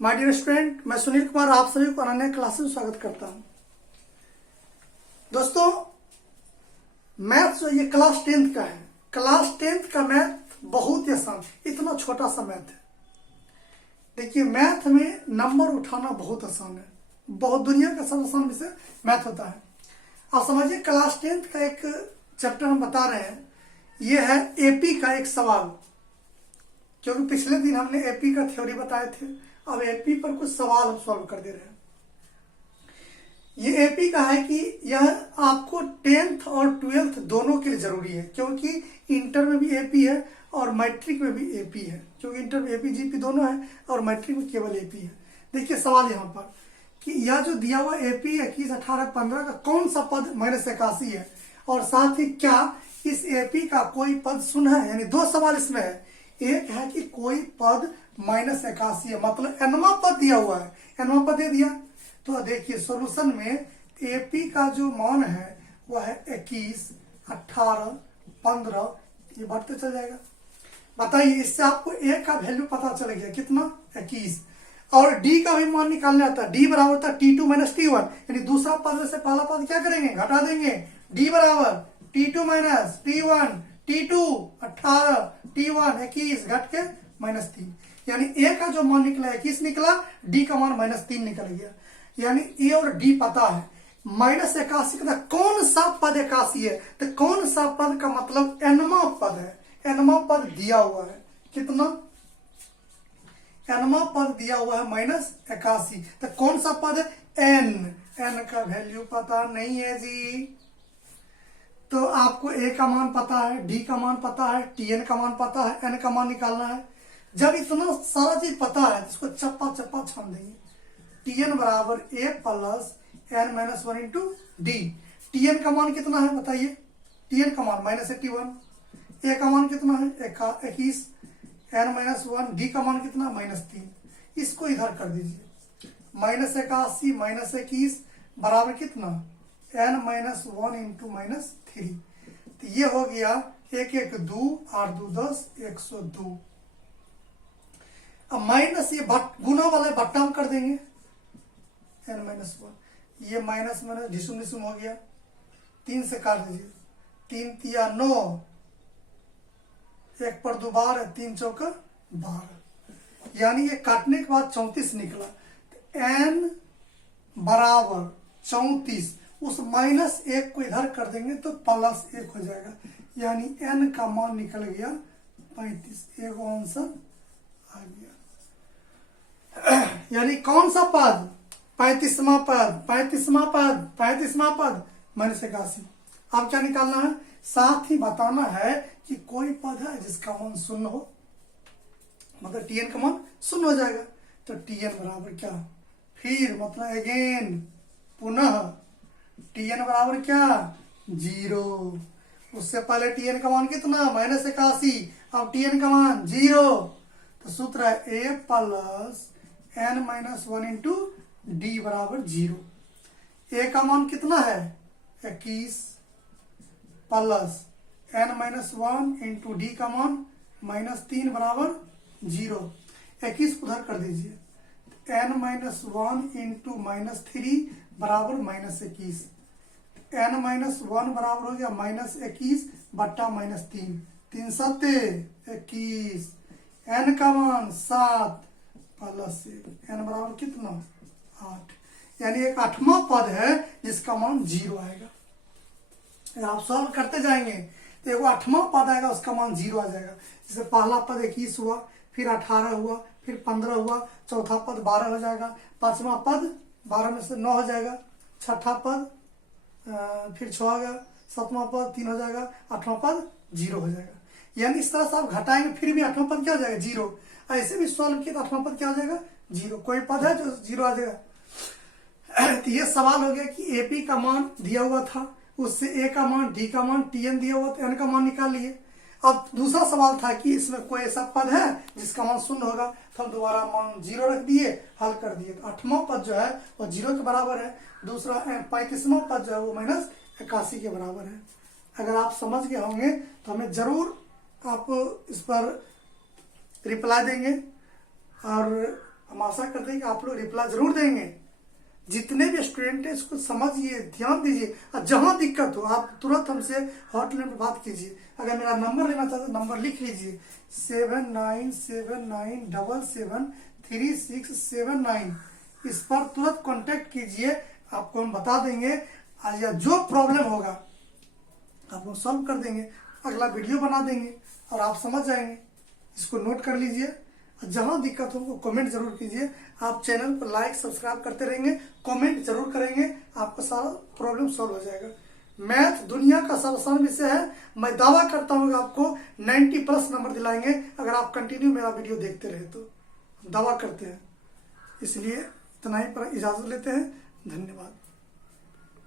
My dear student, मैं सुनील कुमार आप सभी को अनन्या क्लासेस में स्वागत करता हूं। दोस्तों, मैथ जो ये क्लास 10th का है, क्लास 10th का मैथ बहुत ही आसान, इतना छोटा सा मैथ है। देखिए, मैथ में नंबर उठाना बहुत आसान है, बहुत दुनिया का सबसे आसान विषय मैथ होता है। आप समझिए, क्लास 10th का एक चैप्टर हम बता रहे हैं, ये है एपी का एक सवाल। क्योंकि पिछले दिन हमने एपी का थ्योरी बताए थे, अब एपी पर कुछ सवाल हम सॉल्व कर दे रहे हैं। ये एपी का है कि यह आपको 10th और 12th दोनों के लिए जरूरी है, क्योंकि इंटर में भी एपी है और मैट्रिक में भी एपी है। क्योंकि इंटर में एपी जीपी दोनों है और मैट्रिक में केवल एपी है। देखिए सवाल यहाँ पर कि यह जो दिया हुआ एपी 21, 18, 15 का कौन सा पद -81 है, और साथ ही क्या इस एपी का कोई पद शून्य है। यानी दो सवाल इसमें है। एक है कि कोई पद -81 है, मतलब nवां पद दिया हुआ है, nवां पद दे दिया। तो देखिए सॉल्यूशन में एपी का जो मान है वह है 21, 18, 15, ये बढ़ते चल जाएगा। बताइए, इससे आपको ए का वैल्यू पता चल गया कितना, 21। और डी का भी मान निकालने आता है। डी बराबर होता है T2 - T1, यानी दूसरा पद में से पहला पद क्या करेंगे, घटा देंगे। डी बराबर T2 - T1, T2 18, T1 21, घट के -3, यानी ए का जो मान निकला 21 निकला, डी का मान -3 निकल गया। यानी ए और डी पता है। -81 का कौन सा पद 81 है, तो कौन सा पद का मतलब nवां पद है। nवां पद दिया हुआ है, कितना, nवां पद दिया हुआ है -81, तो कौन सा पद है, n का वैल्यू पता नहीं है जी। तो आपको ए का मान पता है, डी का मान पता है, Tn का मान पता है, n का मान निकालना है। जब इतना सारा चीज पता है तो इसको चप्पा चप्पा छान देंगे। Tn बराबर a plus n - 1 into D. Tn का मान कितना है बताइए, Tn का मान -81, a का मान कितना है 21, n - 1, डी का मान कितना -3। इसको इधर कर दीजिए, -81 -21 बराबर कितना, n - 1 इंटू -3। तो ये हो गया 1 1 2, 8 2 10, 102। अब माइनस ये गुना वाला भट्टा हम कर देंगे, n - 1, ये माइनस में डिसुम डिसुम हो गया, 3 से काट दीजिए, 3 तिया 9, 1 पर 2 12, 3 चौका 12, यानी ये काटने के बाद 34 निकला। तो n बराबर 34, उस -1 को इधर कर देंगे तो +1 हो जाएगा, यानी n का मान निकल गया 35। एक आंसर आ गया। यानी कौन सा पद, 35वां पद, 35वां पद, 35वां पद -81। अब क्या निकालना है, साथ ही बताना है कि कोई पद है जिसका मान 0 हो, मतलब Tn का मान 0 हो जाएगा। तो Tn बराबर क्या, फिर मतलब अगेन पुनः Tn बराबर क्या, 0। उससे पहले Tn का मान कितना, -81, अब Tn का मान 0। तो सूत्र है a plus n - 1 into D बराबर 0। a का मान कितना है 21 प्लस n - 1 इंटू डी का मान -3 बराबर 0। 21 उधर कर दीजिए, n - 1 इंटू -3 बराबर -21, n - 1 बराबर हो गया -21 बट्टा -3, 3 सत्ते 21, n का मान 7 प्लस 1, n बराबर कितना 8, यानी एक 8वां पद है जिसका मान 0 आएगा। अगर आप सॉल्व करते जाएंगे तो एक 8वां पद आएगा, उसका मान 0 आ जाएगा। जैसे पहला पद 21 हुआ, फिर 18 हुआ, फिर 15 हुआ, चौथा पद 12 हो जाएगा, 5वां पद 12 में से 9 हो जाएगा, छठा पद फिर 6 हो गया, 7वां पद 3 हो जाएगा, 8वां पद 0 हो जाएगा। यानी इस तरह से आप घटाएंगे फिर भी 8वां पद क्या हो जाएगा, 0। ऐसे भी सॉल्व किया तो 8वां पद क्या हो जाएगा, 0। कोई पद है जो 0 आ जाएगा। तो ये सवाल हो गया कि एपी का मान दिया हुआ था, उससे ए का मान, डी का मान, Tn दिया हुआ, तो n का मान निकाल लिए। अब दूसरा सवाल था कि इसमें कोई ऐसा पद है जिसका मान 0 होगा, तो हम दोबारा मान 0 रख दिए, हल कर दिए। तो 8वां पद जो है वो 0 के बराबर है, दूसरा 35वां पद जो है वो -81 के बराबर है। अगर आप समझ गए होंगे तो हमें जरूर आप इस पर रिप्लाई देंगे, और हम आशा करते हैं कि आप लोग रिप्लाई जरूर देंगे। जितने भी स्टूडेंट हैं इसको समझिए, ध्यान दीजिए, और जहां दिक्कत हो आप तुरंत हमसे हॉटलाइन पर बात कीजिए। अगर मेरा नंबर लेना चाहते तो नंबर लिख लीजिए 7979773679। इस पर तुरंत कांटेक्ट कीजिए, आपको हम बता देंगे या जो प्रॉब्लम होगा आपको सॉल्व कर देंगे, अगला वीडियो बना देंगे और आप समझ जाएंगे। इसको नोट कर लीजिए। जहां दिक्कत हो कमेंट जरूर कीजिए। आप चैनल पर लाइक सब्सक्राइब करते रहेंगे, कमेंट जरूर करेंगे, आपका सारा प्रॉब्लम सॉल्व हो जाएगा। मैथ दुनिया का सबसे आसान विषय है। मैं दावा करता हूँ कि आपको 90+ नंबर दिलाएंगे अगर आप कंटिन्यू मेरा वीडियो देखते रहे तो। दावा करते हैं। इसलिए इतना ही पर इजाजत लेते हैं। धन्यवाद।